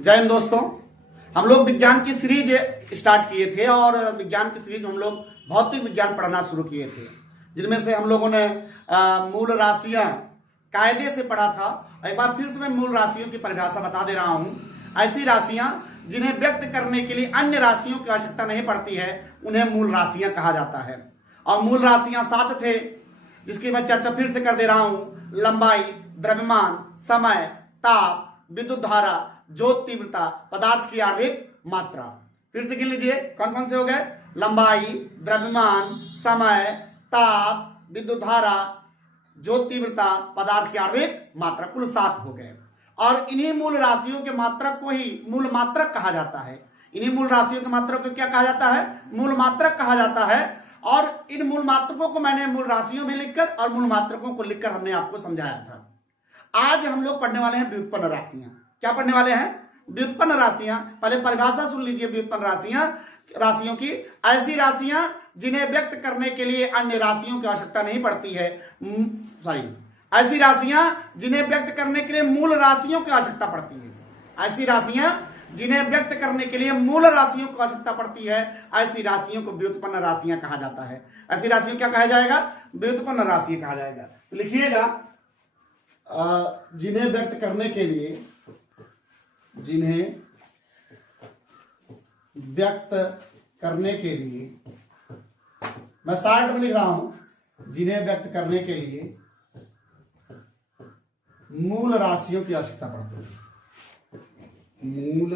जय हिंद दोस्तों। हम लोग विज्ञान की सीरीज स्टार्ट किए थे और विज्ञान की सीरीज में हम लोग भौतिक विज्ञान पढ़ना शुरू किए थे, जिनमें से हम लोगों ने मूल राशियां कायदे से पढ़ा था। एक बार फिर से मैं मूल राशियों की परिभाषा बता दे रहा हूं। ऐसी राशियां जिन्हें व्यक्त करने के लिए अन्य राशियों की आवश्यकता नहीं पड़ती है, उन्हें मूल राशियां कहा जाता है। और मूल राशियां 7 थे, जिसकी मैं चर्चा फिर से कर दे रहा हूं। लंबाई, द्रव्यमान, समय, ताप, विद्युत धारा, ज्योत तीव्रता, पदार्थ की आणविक मात्रा। फिर से गिन लीजिए कौन कौन से हो गए। लंबाई, द्रव्यमान, समय, ताप, विद्युत धारा, ज्योत तीव्रता, पदार्थ की आणविक मात्रा, कुल 7 हो गए। और इन्हीं मूल राशियों के मात्रक को ही मूल मात्रक कहा जाता है। इन्हीं मूल राशियों के मात्रक को क्या कहा जाता है? मूल मात्रक कहा जाता है। और इन मूल मात्रकों को मैंने मूल राशियों में लिखकर और मूल मात्रकों को लिखकर हमने आपको समझाया था। आज हम लोग पढ़ने वाले हैं व्युत्पन्न राशियां। क्या पढ़ने वाले हैं? व्युत्पन्न राशियां। पहले परिभाषा सुन लीजिए व्युत्पन्न राशियों की। ऐसी राशियां जिन्हें व्यक्त करने के लिए अन्य राशियों की आवश्यकता नहीं पड़ती है। ऐसी राशियां जिन्हें व्यक्त करने के लिए मूल राशियों की आवश्यकता पड़ती है। ऐसी राशियां जिन्हें व्यक्त करने के लिए मूल राशियों की आवश्यकता पड़ती है, ऐसी राशियों को व्युत्पन्न राशियां कहा जाता है। ऐसी राशियों क्या कहा जाएगा? व्युत्पन्न राशि कहा जाएगा। तो लिखिएगा, जिन्हें व्यक्त करने के लिए, जिन्हें व्यक्त करने के लिए, मैं शार्ट में लिख रहा हूं, जिन्हें व्यक्त करने के लिए मूल राशियों की आवश्यकता पड़ती है। मूल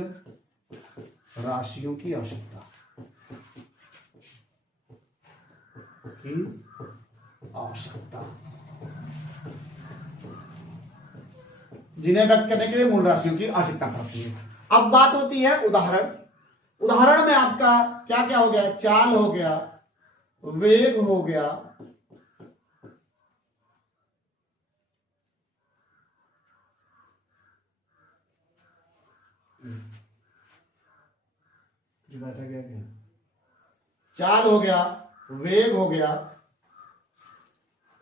राशियों की आवश्यकता जिन्हें व्यक्त करने के लिए मूल राशियों की आवश्यकता पड़ती है। अब बात होती है उदाहरण। उदाहरण में आपका क्या क्या हो गया? चाल हो गया, वेग हो गया, चाल हो गया, वेग हो गया,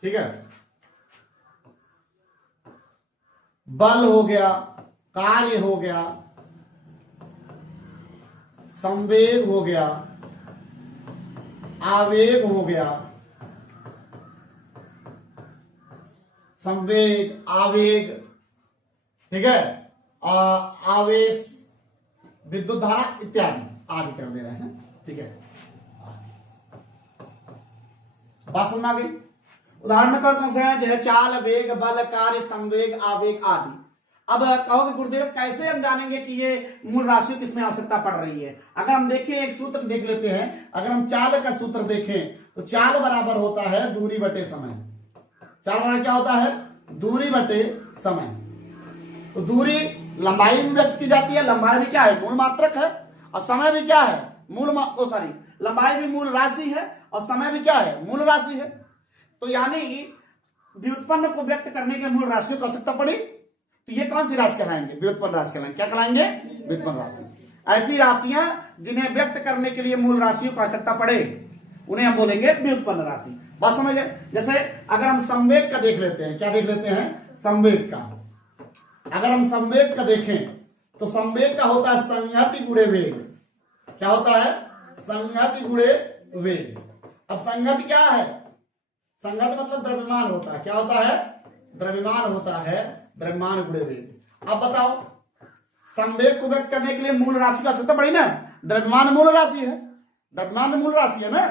ठीक है, बल हो गया, कार्य हो गया, संवेग हो गया, आवेग हो गया, संवेग, आवेग, ठीक है, आवेश, विद्युत धारा इत्यादि आदि कर दे रहे हैं, ठीक है। बात समझ में आ गई? उदाहरण में कौन कौन से हैं? जैसे चाल, वेग, बल, कार्य, संवेग, आवेग आदि। अब कहोगे गुरुदेव कैसे हम जानेंगे कि ये मूल राशियों किसमें आवश्यकता पड़ रही है? अगर हम देखें, एक सूत्र देख लेते हैं। अगर हम चाल का सूत्र देखें तो चाल बराबर होता है दूरी बटे समय। चाल बराबर क्या होता है? दूरी बटे समय। तो दूरी लंबाई में व्यक्त की जाती है। लंबाई भी क्या है? मूल मात्रक है। और समय भी क्या है? लंबाई भी मूल राशि है और समय भी क्या है? मूल राशि है। तो यानी व्युत्पन्न को व्यक्त करने के मूल राशियों की आवश्यकता पड़ी, तो ये कौन सी राशि कहलाएंगे? व्युत्पन्न राशि कहलाएंगे। क्या कहलाएंगे? व्युत्पन्न राशि। ऐसी राशियां जिन्हें व्यक्त करने के लिए मूल राशियों की आवश्यकता पड़े, उन्हें हम बोलेंगे व्युत्पन्न राशि। बात समझ गए? जैसे अगर हम संवेग का देख लेते हैं, क्या देख लेते हैं? संवेग का। अगर हम संवेग का देखें तो संवेग का होता है संहति गुणे वेग। क्या होता है? संहति गुणे वेग। अब संगति क्या है? संगत मतलब द्रव्यमान होता है। क्या होता है? द्रव्यमान होता है। द्रव्यमान गुणे वेग। अब बताओ, संवेग को व्यक्त करने के लिए मूल राशि की आवश्यकता पड़ी ना? द्रव्यमान मूल राशि है। द्रव्यमान मूल राशि है ना?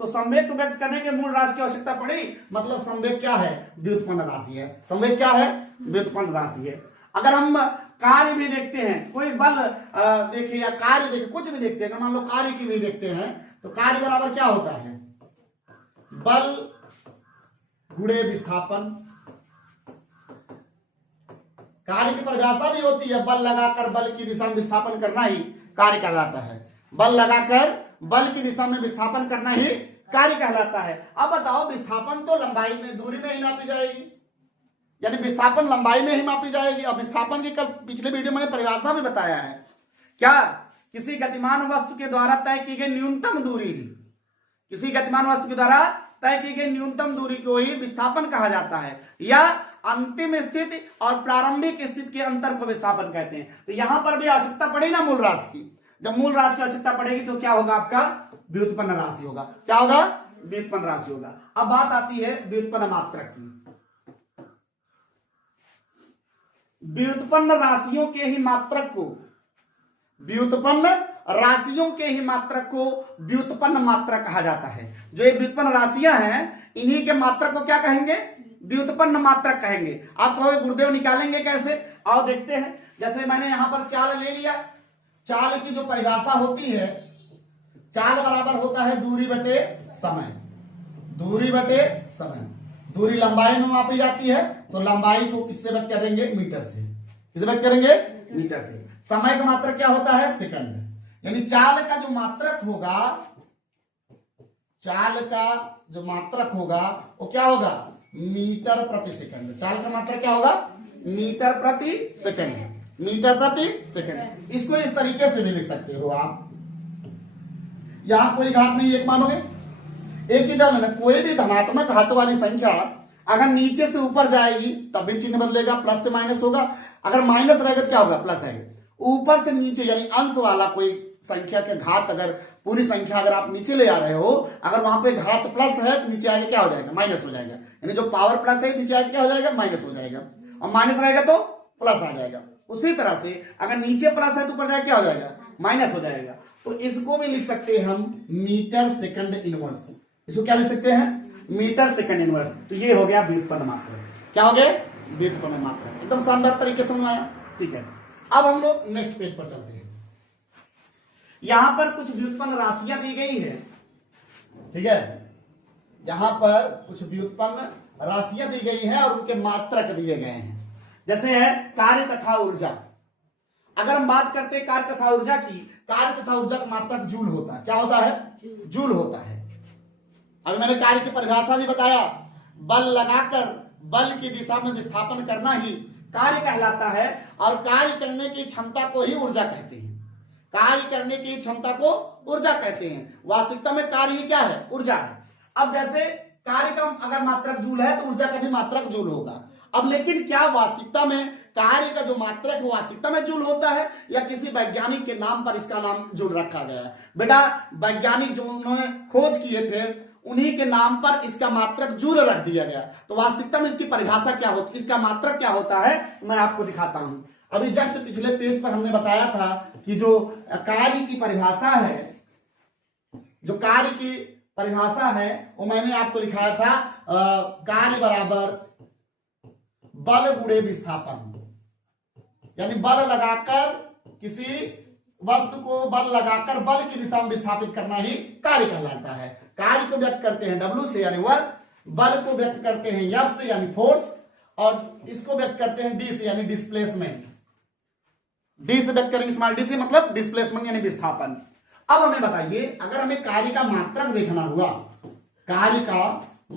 तो संवेग को व्यक्त करने के मूल राशि की आवश्यकता पड़ी, मतलब संवेग क्या है? व्युत्पन्न राशि है। संवेग क्या है? व्युत्पन्न राशि है। अगर हम कार्य भी देखते हैं, कोई बल देखिए या कार्य देखिए, कुछ भी देखते हैं, मान लो कार्य की भी देखते हैं, तो कार्य बराबर क्या होता है? बल गुणे विस्थापन। कार्य की परिभाषा भी होती है, बल लगाकर बल की दिशा में विस्थापन करना ही कार्य कहलाता है। बल लगाकर बल की दिशा में विस्थापन करना ही कार्य कहलाता है। अब बताओ, विस्थापन तो लंबाई में, दूरी में ही नापी जाएगी, यानी विस्थापन लंबाई में ही मापी जाएगी। अब विस्थापन की कल पिछले वीडियो में परिभाषा भी बताया है। क्या? किसी गतिमान वस्तु के द्वारा तय की गई न्यूनतम दूरी, किसी गतिमान वस्तु के द्वारा तय की गई न्यूनतम दूरी को ही विस्थापन कहा जाता है। या अंतिम स्थिति और प्रारंभिक स्थिति के अंतर को विस्थापन कहते हैं। तो यहां पर भी आवश्यकता पड़ेगी ना मूल राशि की। जब मूल राशि की आवश्यकता पड़ेगी तो क्या होगा, आपका व्युत्पन्न राशि होगा। क्या होगा, व्युत्पन्न राशि होगा। अब बात आती है व्युत्पन्न मात्रक की। व्युत्पन्न राशियों के ही मात्रक को, व्युत्पन्न राशियों के ही मात्रक को व्युत्पन्न मात्रक कहा जाता है। जो ये व्युत्पन्न राशियां हैं इन्हीं के मात्रक को क्या कहेंगे, व्युत्पन्न मात्रक कहेंगे। आप कहोगे गुरुदेव निकालेंगे कैसे, आओ देखते हैं। जैसे मैंने यहां पर चाल ले लिया, चाल की जो परिभाषा होती है, चाल बराबर होता है दूरी बटे समय। दूरी बटे समय, दूरी लंबाई में मापी जाती है तो लंबाई को किससे व्यक्त करेंगे, मीटर से। किससे व्यक्त करेंगे, मीटर से। समय का मात्रक क्या होता है, सेकंड। यानी चाल का जो मात्रक होगा, चाल का जो मात्रक होगा वो क्या होगा, मीटर प्रति सेकंड। चाल का मात्रक क्या होगा, मीटर प्रति सेकंड। मीटर प्रति सेकंड। इसको इस तरीके से भी लिख सकते हो आप। यहां कोई घात नहीं, एक मानोगे। एक चीज जान लेना, कोई भी धनात्मक घात वाली संख्या अगर नीचे से ऊपर जाएगी तब भी चिन्ह बदलेगा, प्लस से माइनस होगा। अगर माइनस रहेगा तो क्या होगा, प्लस आएगा। ऊपर से नीचे यानी अंश वाला कोई संख्या के घात, अगर पूरी संख्या अगर आप नीचे ले आ रहे हो, अगर वहां पे घात प्लस है तो नीचे आगे क्या हो जाएगा, माइनस हो जाएगा। यानी जो पावर प्लस है नीचे आगे क्या हो जाएगा, माइनस हो जाएगा। और माइनस रहेगा तो प्लस आ जाएगा। उसी तरह से अगर नीचे प्लस है तो ऊपर जाएगा क्या हो जाएगा, माइनस हो जाएगा। तो इसको भी लिख सकते हैं हम मीटर सेकंड इनवर्स। इसको क्या लिख सकते हैं, मीटर सेकंड इनवर्स। तो ये हो गया व्युत्पन्न मात्रक। क्या हो गया, व्युत्पन्न मात्रक। एकदम शानदार तरीके से आया। ठीक है, अब हम लोग नेक्स्ट पेज पर चलते हैं। यहां पर कुछ व्युत्पन्न राशियां दी गई है। ठीक है, यहां पर कुछ व्युत्पन्न राशियां दी गई हैं और उनके मात्रक दिए गए हैं। जैसे है कार्य तथा ऊर्जा। अगर हम बात करते हैं कार्य तथा ऊर्जा की, कार्य तथा ऊर्जा का मात्रक जूल होता है। क्या होता है, जूल होता है। अभी मैंने कार्य की परिभाषा भी बताया, बल लगाकर बल की दिशा में विस्थापन करना ही कार्य कहलाता है। और कार्य करने की क्षमता को ही ऊर्जा कहते हैं। कार्य करने की क्षमता को ऊर्जा कहते हैं। वास्तविकता में कार्य ही क्या है, ऊर्जा है। अब जैसे कार्य का अगर मात्रक जूल है तो ऊर्जा का भी मात्रक जूल होगा। अब लेकिन क्या वास्तविकता में कार्य का जो मात्रक है वास्तविकता में जूल होता है, या किसी वैज्ञानिक के नाम पर इसका नाम जूल रखा गया है? बेटा वैज्ञानिक जो उन्होंने खोज किए थे उन्हीं के नाम पर इसका मात्रक जूल रख दिया गया। तो वास्तविकता में इसकी परिभाषा क्या होती, इसका मात्रक क्या होता है, मैं आपको दिखाता हूं। अभी जस्ट पिछले पेज पर हमने बताया था कि जो कार्य की परिभाषा है, जो कार्य की परिभाषा है वो मैंने आपको लिखाया था, कार्य बराबर बल गुणे विस्थापन। यानी बल लगाकर किसी वस्तु को बल लगाकर बल की दिशा में विस्थापित करना ही कार्य कहलाता है। कार्य को व्यक्त करते हैं W से यानी वर्क, बल को व्यक्त करते हैं F से यानी फोर्स, और इसको व्यक्त करते हैं D से यानी डिस्प्लेसमेंट। D से व्यक्त करेंगे स्मॉल d से, मतलब डिस्प्लेसमेंट यानी विस्थापन। अब हमें बताइए, अगर हमें कार्य का मात्रक देखना हुआ, कार्य का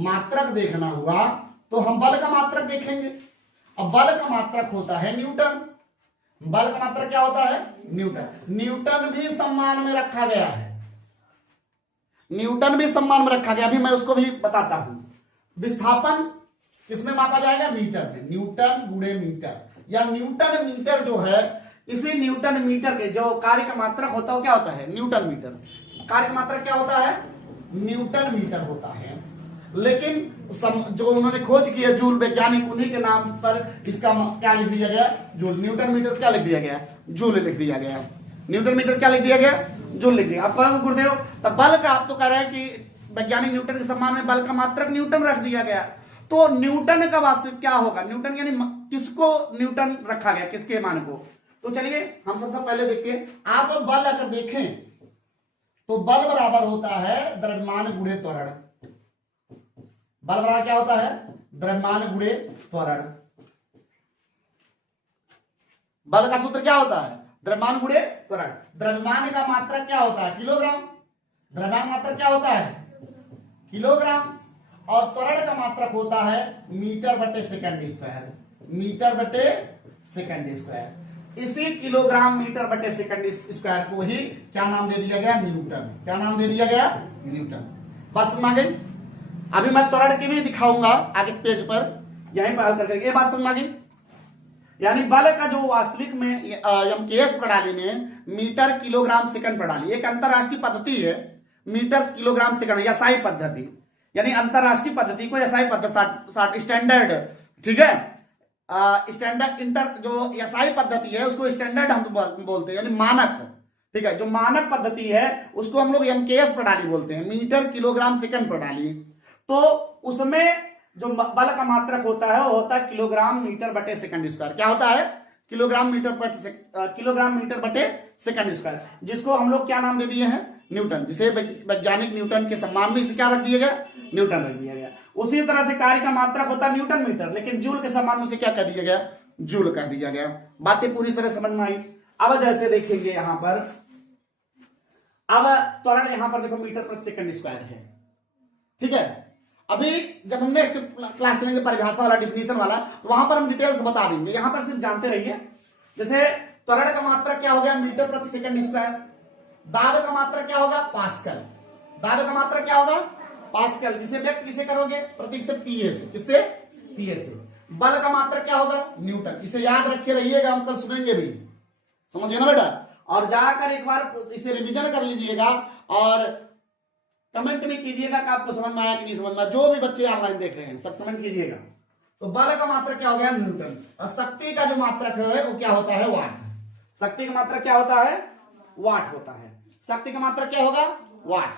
मात्रक देखना हुआ तो हम बल का मात्रक देखेंगे। अब बल का मात्रक होता है न्यूटन। बल का मात्रक क्या होता है, न्यूटन। न्यूटन भी सम्मान में रखा गया है, न्यूटन भी सम्मान में रखा गया। अभी मैं उसको भी बताता हूं। विस्थापन किसमें मापा जाएगा, मीटर में। न्यूटन गुणे मीटर, या न्यूटन मीटर जो है, इसी न्यूटन मीटर के जो कार्य का मात्रक होता है क्या होता है, न्यूटन मीटर। कार्य का मात्रक क्या होता है, न्यूटन मीटर होता है। लेकिन जो उन्होंने खोज की है जूल वैज्ञानिक, उन्हीं के नाम पर इसका क्या लिख दिया गया, जूल। न्यूटन मीटर क्या लिख दिया गया, जूल लिख दिया गया। न्यूटन मीटर क्या लिख दिया गया, जूल लिख दिया। आप कहोगे गुरुदेव तब बल का, आप तो कह रहे हैं कि वैज्ञानिक न्यूटन के सम्मान में बल का मात्रक न्यूटन रख दिया गया। तो न्यूटन का वास्तविक क्या होगा, न्यूटन यानी किसको न्यूटन रखा गया, किसके मान को। तो चलिए हम सबसे पहले देखिए, आप बल अगर देखें तो बल बराबर होता है द्रव्यमान गुणे त्वरण। बल बराबर क्या होता है, द्रव्यमान गुणे त्वरण। बल का सूत्र क्या होता है, द्रव्यमान गुणे त्वरण। द्रव्यमान का मात्रक क्या होता है, किलोग्राम। द्रव्यमान मात्रक क्या होता है, किलोग्राम। और त्वरण का मात्रक होता है मीटर बटे सेकंड स्क्वायर। मीटर बटे सेकंड स्क्वायर। इसी किलोग्राम मीटर बटे सेकंड स्क्वायर को ही क्या नाम दे दिया गया, न्यूटन। क्या नाम दे दिया गया, न्यूटन। बात समझ आ गई। अभी मैं त्वरण की भी दिखाऊंगा आगे पेज पर, यहीं पर हल करके ये बात समझ आ गई। यानी बल का जो वास्तविक में एमकेएस प्रणाली में मीटर किलोग्राम सेकंड प्रणाली एक अंतरराष्ट्रीय पद्धति है, मीटर किलोग्राम सेकंड एसआई पद्धति, यानी अंतरराष्ट्रीय पद्धति को एसआई पद्धति स्टैंडर्ड, ठीक है, स्टैंडर्ड इंटर जो एसआई पद्धति है उसको स्टैंडर्ड हम बोलते हैं, यानी मानक, ठीक है, जो मानक पद्धति है उसको हम लोग एमकेएस प्रणाली बोलते हैं, मीटर किलोग्राम सेकंड प्रणाली। तो उसमें जो बल का मात्रक होता है वो होता है किलोग्राम मीटर बटे सेकंड स्क्वायर। क्या होता है? किलोग्राम मीटर बटे सेकंड स्क्वायर, जिसको हम लोग क्या नाम दे दिए हैं? न्यूटन, जिसे वैज्ञानिक न्यूटन के सम्मान में इसे क्या रख दिया गया? न्यूटन रख दिया गया। उसी तरह से कार्य का मात्रक होता है न्यूटन मीटर, लेकिन जूल के सम्मान में उसे क्या कह दिया गया? जूल कह दिया गया। बातें पूरी तरह समझ में आई। अब जैसे देखेंगे यहां पर, अब त्वरण यहां पर देखो मीटर प्रति सेकंड स्क्वायर है, ठीक है। अभी जब हम नेक्स्ट क्लास चलेंगे परिभाषा वाला, डिफिनीशन वाला, तो वहां पर हम डिटेल्स बता देंगे। यहां पर सिर्फ जानते रहिए। जैसे त्वरण का मात्रक क्या हो गया? मीटर प्रति सेकंड स्क्वायर। दाब का मात्रक क्या होगा? पास्कल। दाब का मात्रक क्या होगा? पास्कल, जिसे व्यक्त किसे करोगे? प्रतीक से पीए से। किससे? पीए से। बल का मात्रक क्या होगा? न्यूटन। इसे याद रखे रहिएगा, हम कल सुनेंगे भी, समझिए ना बेटा। और जाकर एक बार इसे रिवीजन कर लीजिएगा और कमेंट में कीजिएगा कि आपको समझ में आया कि नहीं समझ में आया। जो भी बच्चे ऑनलाइन देख रहे हैं सब कमेंट कीजिएगा। तो बल का मात्रक क्या हो गया? न्यूटन। और शक्ति का जो मात्रक है वो क्या होता है? वाट। शक्ति का मात्रक क्या होता है? वाट होता है। शक्ति का मात्रक क्या होगा? वाट।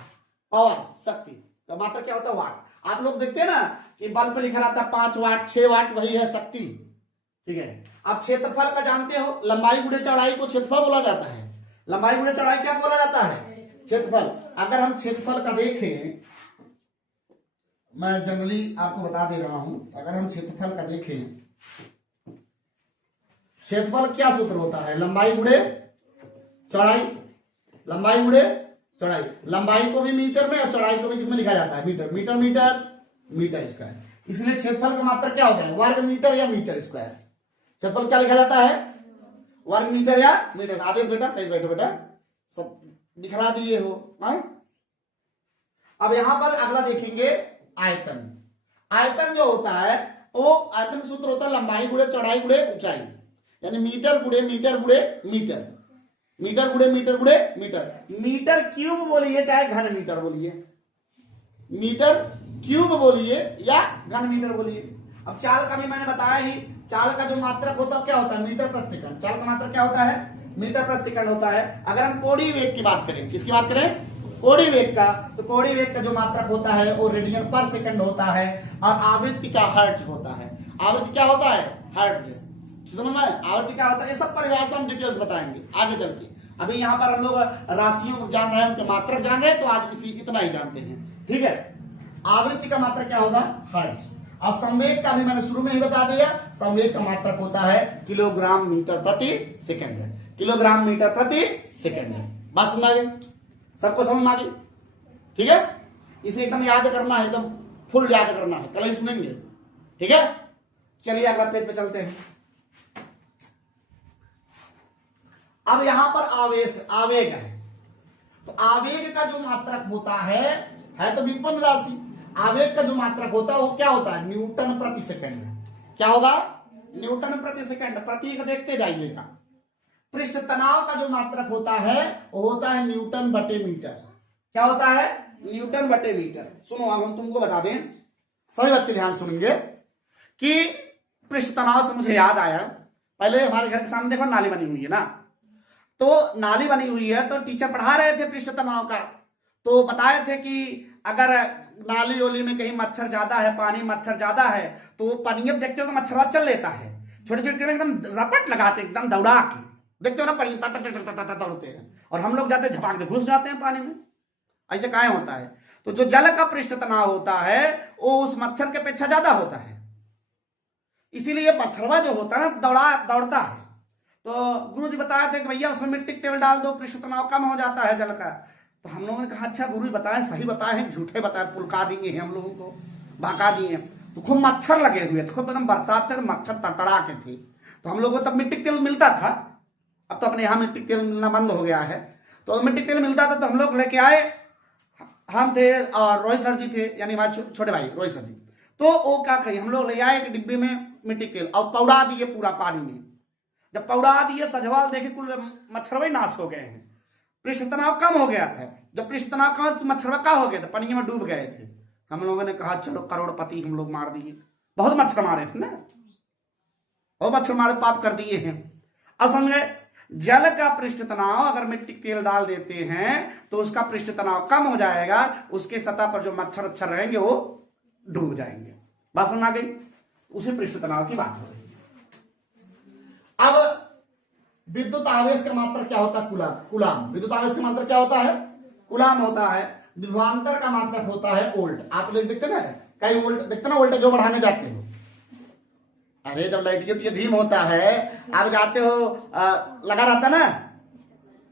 पावर, शक्ति का मात्रक क्या होता है? वाट। आप लोग देखते हैं ना कि बल्ब पर लिखा रहता है 5 वाट 6 वाट, वही है शक्ति, ठीक है। आप क्षेत्रफल का जानते हो, लंबाई गुणे चौड़ाई को क्षेत्रफल बोला जाता है। लंबाई गुणे चौड़ाई क्या बोला जाता है? क्षेत्रफल। अगर हम क्षेत्रफल का देखें, मैं जनरली आपको बता दे रहा हूं, अगर हम क्षेत्रफल का देखें, क्षेत्रफल क्या सूत्र होता है? लंबाई गुणे चौड़ाई। लंबाई गुणे चौड़ाई। लंबाई को भी मीटर में और चौड़ाई को भी किसमें लिखा जाता है? Metre. Metre metre metre square. इसलिए क्षेत्रफल का मात्रक क्या होता है? वर्ग मीटर या मीटर स्क्वायर। क्षेत्रफल क्या लिखा जाता है? वर्ग मीटर या मीटर। आदेश बेटा, सही बैठो बेटा, सब दिखला दिए हो। अब यहां पर अगला देखेंगे आयतन। आयतन जो होता है वो आयतन सूत्र होता है लंबाई गुणे चौड़ाई गुणे ऊंचाई, यानी मीटर गुणे मीटर गुणे मीटर। मीटर गुणे मीटर गुणे मीटर। मीटर क्यूब बोलिए चाहे घन मीटर बोलिए, मीटर क्यूब बोलिए या घन मीटर बोलिए। अब चाल का भी मैंने बताया ही, चाल का जो मात्रक होता है क्या होता है? मीटर प्रति सेकंड। चाल का मात्रक क्या होता है? मीटर प्रति सेकंड होता है। अगर हम कोणीय वेग की बात करें, किसकी बात करें? कोणीय वेग का, तो कोणीय वेग का जो मात्रक होता है वो रेडियन पर सेकंड होता है और आवृत्ति का हर्ट्ज होता है। आवृत्ति क्या होता है? हर्ट्ज। समझ में? आवृत्ति क्या होता है? ये सब परिभाषा हम डिटेल्स बताएंगे आगे चल के। अभी यहाँ पर हम लोग राशियों जान रहे हैं, उनके मात्रक जान रहे हैं, तो आज इसी इतना ही जानते हैं, ठीक है। आवृत्ति का मात्रक क्या होगा? हर्ट्ज। और संवेग का भी मैंने शुरू में ही बता दिया, संवेग का मात्रक होता है किलोग्राम मीटर प्रति सेकंड। किलोग्राम मीटर प्रति सेकंड। बात समझ आ गई? सबको समझ में आ गई? ठीक है। इसे एकदम याद करना है, एकदम फुल याद करना है, कल ही सुनेंगे, ठीक है। चलिए अगला पेज पे चलते हैं। अब यहां पर आवेग है, तो आवेग का जो मात्रक होता है तो व्युत्पन्न राशि। आवेग का जो मात्रक होता है वो क्या होता है? न्यूटन प्रति सेकंड। क्या होगा? न्यूटन प्रति सेकंड। प्रतीक देखते जाइएगा। पृष्ठ तनाव का जो मात्रक होता है वो होता है न्यूटन बटे मीटर। क्या होता है? न्यूटन बटे मीटर। सुनो, अब हम तुमको बता दें, सभी बच्चे ध्यान सुनेंगे कि पृष्ठ तनाव से मुझे याद आया, पहले हमारे घर के सामने देखो नाली बनी हुई है ना, तो नाली बनी हुई है, तो टीचर पढ़ा रहे थे पृष्ठ तनाव का, तो बताए थे कि अगर नाली ओली में कहीं मच्छर ज्यादा है, पानी मच्छर ज्यादा है, तो पानी अब देखते हो कि मच्छरवा चल लेता है, छोटे छोटे एकदम रपट लगाते, एकदम दौड़ा के, देखते हो ना पानी दौड़ते हैं, और हम लोग जाते झपाक घुस जाते हैं पानी में। ऐसे काहे होता है? तो जो जल का पृष्ठ तनाव होता है वो उस मच्छर के अपेक्षा ज्यादा होता है, इसीलिए मच्छरवा जो होता है ना दौड़ता है। तो गुरुजी बताए थे कि भैया उसमें मिट्टी तेल डाल दो, पृष्ठ तनाव कम हो जाता है जल का। तो हम लोगों ने कहा अच्छा गुरु बताएं, सही बताए, झूठे बताए, पुलका दिए हैं हम लोगों को, भगा दिए हैं। तो खूब मच्छर लगे हुए थे, खूब एकदम बरसात थे, तो मच्छर तड़तड़ा के थे। तो हम लोगों को तब मिट्टी तेल मिलता था, अब तो अपने यहाँ मिट्टी तेल मिलना बंद हो गया है। तो मिट्टी तेल मिलता था तो हम लोग लेके आए, हम थे और रोहित सर जी थे, यानी हमारे छोटे भाई रोहित सर जी। तो वो क्या करें, हम लोग ले आए एक डिब्बे में मिट्टी के तेल और पौड़ा दिए पूरा पानी में। जब पौड़ा दिए सजवाल देखे कुल मच्छरवे नाश हो गए हैं, पृष्ठ तनाव कम हो गया था। जब पृष्ठ तनाव कम तो मच्छरवा का हो गया था, पानी में डूब गए थे। हम लोगों ने कहा चलो करोड़पति हम लोग मार दिए, बहुत मच्छर मारे थे ना, बहुत मच्छर मारे, पाप कर दिए हैं। अब समझे, जल का पृष्ठ तनाव अगर मिट्टी तेल डाल देते हैं तो उसका पृष्ठ तनाव कम हो जाएगा, उसके सतह पर जो मच्छर अच्छर रहेंगे वो डूब जाएंगे। बात समझ आ गई? उसी पृष्ठ तनाव की बात हो रही है। अब विद्युत आवेश का मात्रक क्या होता है? कूलाम। विद्युत आवेश का मात्रक क्या होता है? कूलाम होता है। विभवांतर का मात्रक होता है वोल्ट। आप लोग देखते ना, कई वोल्ट देखते ना, वोल्टेज जो बढ़ाने जाते हो, अरे जब लाइट धीम होता है, आप जाते हो लगा रहता ना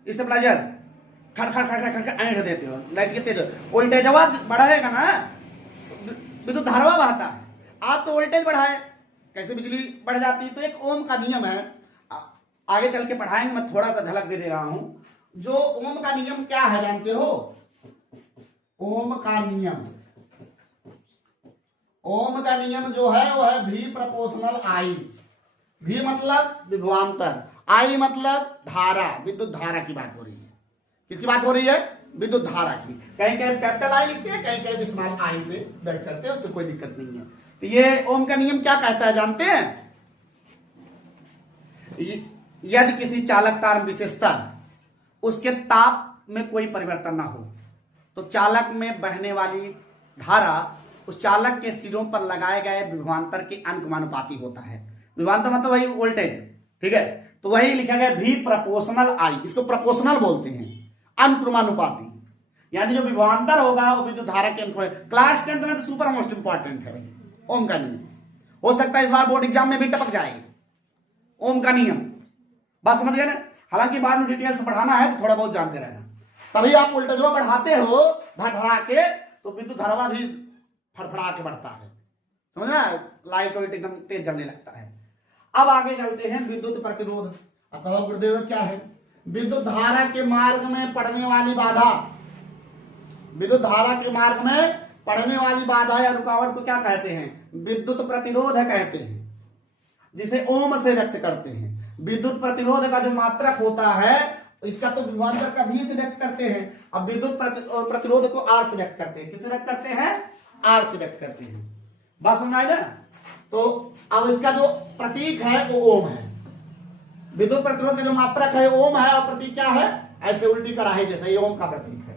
स्टेबलाइजर, खड़ खड़ खड़ खड़ ऐंठ देते हो, लाइट की तेज वोल्टेज बढ़ाएगा ना, विद्युत धारा बहता है। आप तो वोल्टेज बढ़ाए, कैसे बिजली बढ़ जाती है? तो एक ओम का नियम है, आगे चल के पढ़ाएंगे, मैं थोड़ा सा झलक दे रहा हूं। जो ओम का नियम क्या है जानते हो? ओम का नियम, ओम का नियम जो है वो है V प्रोपोर्शनल I। V मतलब विभवांतर, I मतलब धारा, विद्युत धारा की बात हो रही है। किसकी बात हो रही है? विद्युत धारा की। कहीं कहीं कैपिटल I लिखते हैं, कहीं कहीं स्मॉल I से दर्ज करते हैं, उससे कोई दिक्कत नहीं है। तो ये ओम का नियम क्या कहता है जानते हैं? यदि किसी चालक तार विशेषता उसके ताप में कोई परिवर्तन ना हो तो चालक में बहने वाली धारा उस चालक के सिरों पर लगाए गए विभवांतर के अनुपाती होता है। विभवांतर मतलब वही वोल्टेज, ठीक है? तो वही लिखा गया V प्रोपोर्शनल I, इसको प्रोपोर्शनल बोलते हैं, अनुक्रमानुपाती। यानी जो विभवांतर होगा वो विद्युत धारा के अनुक्रम। क्लास 10th में तो सुपर मोस्ट इंपॉर्टेंट है ओम का नियम। हो सकता है इस बार बोर्ड एग्जाम में भी टपक जाएगी ओम का नियम। बात समझ गए ना? हालांकि बाद में डिटेल से पढ़ाना है तो थोड़ा बहुत जानते रहना, तभी आप वोल्टेज बढ़ाते हो धड़धड़ा के तो विद्युत धारा भी फड़फड़ा के बढ़ता है, समझना? लाइट वाइट एकदम तेज जलने लगता है। अब आगे चलते हैं विद्युत प्रतिरोध। अब कहो गुरुदेव क्या है? विद्युत धारा के मार्ग में पड़ने वाली बाधा, विद्युत धारा के मार्ग में पड़ने वाली बाधा या रुकावट को क्या कहते हैं? विद्युत प्रतिरोध कहते हैं, जिसे ओम से व्यक्त करते हैं। विद्युत प्रतिरोध का जो मात्रक होता है, इसका तो विभवांतर का V से व्यक्त करते हैं। अब विद्युत प्रतिरोध को R से व्यक्त करते हैं। किससे व्यक्त करते हैं? R से व्यक्त करते हैं। बात समझ आई ना? तो अब इसका जो प्रतीक है वो ओम है। विद्युत प्रतिरोध का जो मात्रक है ओम है और प्रतीक क्या है? ऐसे उल्टी कड़ाही जैसा, ये ओम का प्रतीक है।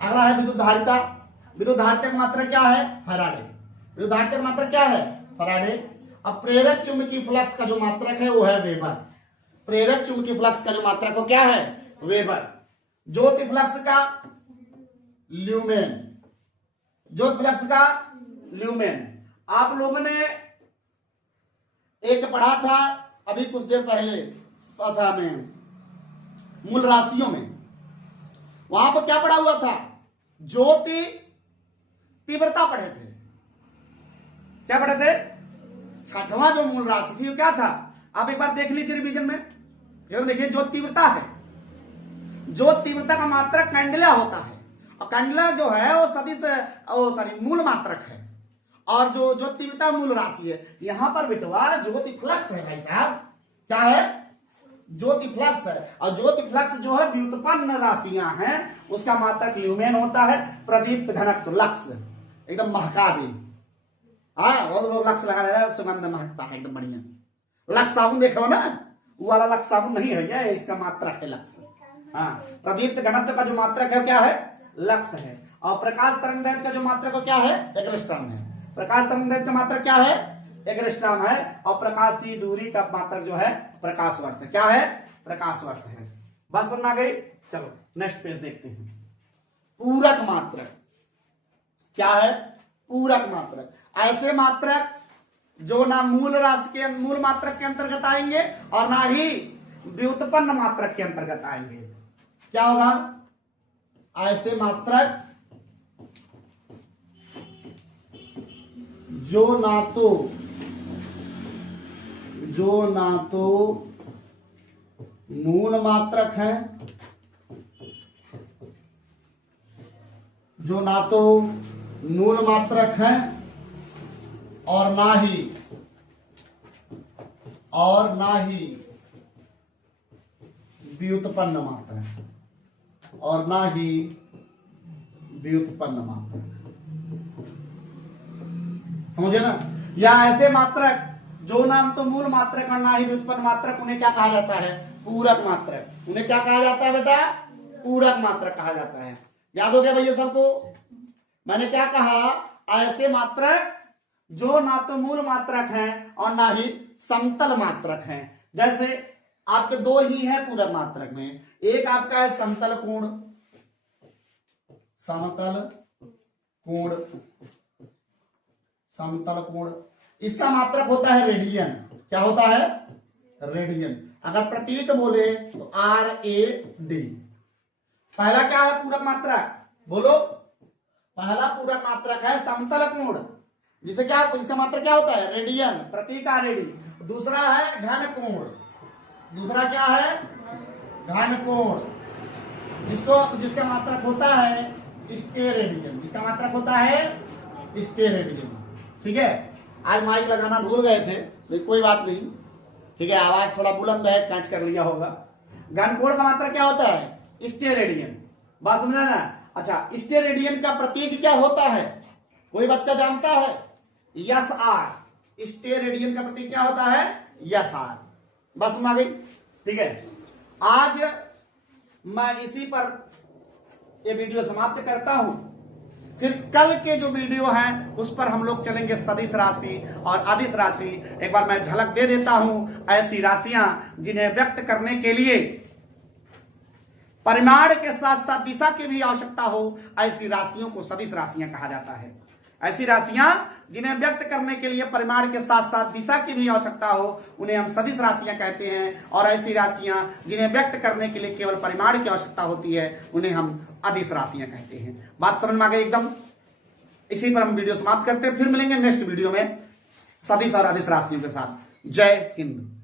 अगला है विद्युत धारिता। विद्युत धारिता का मात्रक क्या है? फैराडे। विद्युत धारिता का मात्रक क्या है? फैराडे। अब प्रेरक चुंबकीय फ्लक्स का जो मात्रक है वो है वेबर। प्रेरक चुंबकीय फ्लक्स का जो मात्रक हो क्या है? वेबर। ज्योति फ्लक्स का ल्यूमेन, ज्योति फ्लक्स का ल्यूमेन। आप लोगों ने एक पढ़ा था अभी कुछ देर पहले सतह में, मूल राशियों में, वहां पर क्या पढ़ा हुआ था? ज्योति तीव्रता पढ़े थे। क्या पढ़े थे? छठवां जो मूल राशि थी वो क्या था? आप एक बार देख लीजिए रिवीजन में, देखिए जो तीव्रता है, जो तीव्रता का मात्रक कैंडिला होता है, और कैंडिला जो है वो सदिश मूल मात्रक है, और जो तीव्रता मूल राशि है। यहां पर बिटवा ज्योति फ्लक्स है भाई साहब। क्या है? ज्योति फ्लक्स है, और ज्योति फ्लक्स जो है व्युत्पन्न राशियां हैं, उसका मात्रक ल्यूमेन होता है। प्रदीप्त घनत्व लक्स एकदम महका दे, हाँ बहुत लोग लक्स लगा दे रहे हैं, सुगंध महकता है एकदम बढ़िया। लक्स साबुन देखो ना, वो वाला लक्स साबुन नहीं है, ये इसका मात्रक है लक्स। हाँ, प्रदीप्त घनत्व का जो मात्रक है क्या है? लक्स है। और प्रकाश तरंगदैर्घ्य का जो मात्रक है क्या है? एंगस्ट्रॉम है। प्रकाश तरंगदैर्घ्य का मात्रक क्या है? एंगस्ट्रॉम है। और प्रकाशीय दूरी का मात्रक जो है प्रकाश वर्ष है। क्या है? प्रकाश वर्ष है। बात समझ आ गई? चलो नेक्स्ट पेज देखते हैं। पूरक मात्रक क्या है? पूरक मात्रक ऐसे मात्रक जो ना मूल राशि के मूल मात्रक के अंतर्गत आएंगे और ना ही व्युत्पन्न मात्रक के अंतर्गत आएंगे। क्या होगा? ऐसे मात्रक जो ना तो मूल मात्रक है, जो ना तो मूल मात्रक है और ना ही व्युत्पन्न मात्रक, और ना ही व्युत्पन्न मात्रक। समझे ना? या ऐसे मात्रक जो नाम तो मूल मात्रक और ना ही व्युत्पन्न मात्रक, उन्हें क्या कहा जाता है? पूरक मात्रक। उन्हें क्या कहा जाता है बेटा? पूरक मात्रक कहा जाता है। याद हो गया भैया सबको? मैंने क्या कहा? ऐसे मात्रक जो ना तो मूल मात्रक हैं और ना ही समतल मात्रक हैं। जैसे आपके दो ही हैं पूरक मात्रक में, एक आपका है समतल कोण, समतल कोण, इसका मात्रक होता है रेडियन। क्या होता है? रेडियन। अगर प्रतीक बोले तो RAD। पहला क्या है पूरक मात्रक? बोलो। पहला पूरक मात्रक है समतल कोण, जिसका मात्रक क्या होता है? रेडियन, प्रतीक RAD। दूसरा है घन कोण। दूसरा क्या है? घन कोण, जिसका मात्रक होता है स्टेरेडियन। जिसका मात्रक होता है स्टेरेडियन। ठीक है? आज माइक लगाना भूल गए थे, लेकिन कोई बात नहीं। ठीक है, आवाज थोड़ा बुलंद है, कैच कर लिया होगा। घन कोण का मात्रक क्या होता है? स्टेरेडियन। बात समझा ना? अच्छा, स्टेरेडियन का प्रतीक क्या होता है? कोई बच्चा जानता है? SR। स्टेरेडियन का प्रतीक क्या होता है? SR। बस समझ गई? ठीक है, आज मैं इसी पर ये वीडियो समाप्त करता हूं। फिर कल के जो वीडियो हैं उस पर हम लोग चलेंगे सदिश राशि और अदिश राशि। एक बार मैं झलक दे देता हूं। ऐसी राशियां जिन्हें व्यक्त करने के लिए परिमाण के साथ साथ दिशा की भी आवश्यकता हो, ऐसी राशियों को सदिश राशियां कहा जाता है। ऐसी राशियां जिन्हें व्यक्त करने के लिए परिमाण के साथ साथ दिशा की भी आवश्यकता हो, उन्हें हम सदिश राशियां कहते हैं। और ऐसी राशियां जिन्हें व्यक्त करने के लिए केवल परिमाण की आवश्यकता होती है, उन्हें हम अदिश राशियां कहते हैं। बात समझ में आ गई एकदम? इसी पर हम वीडियो समाप्त करते हैं। फिर मिलेंगे नेक्स्ट वीडियो में सदिश और अदिश राशियों के साथ। जय हिंद।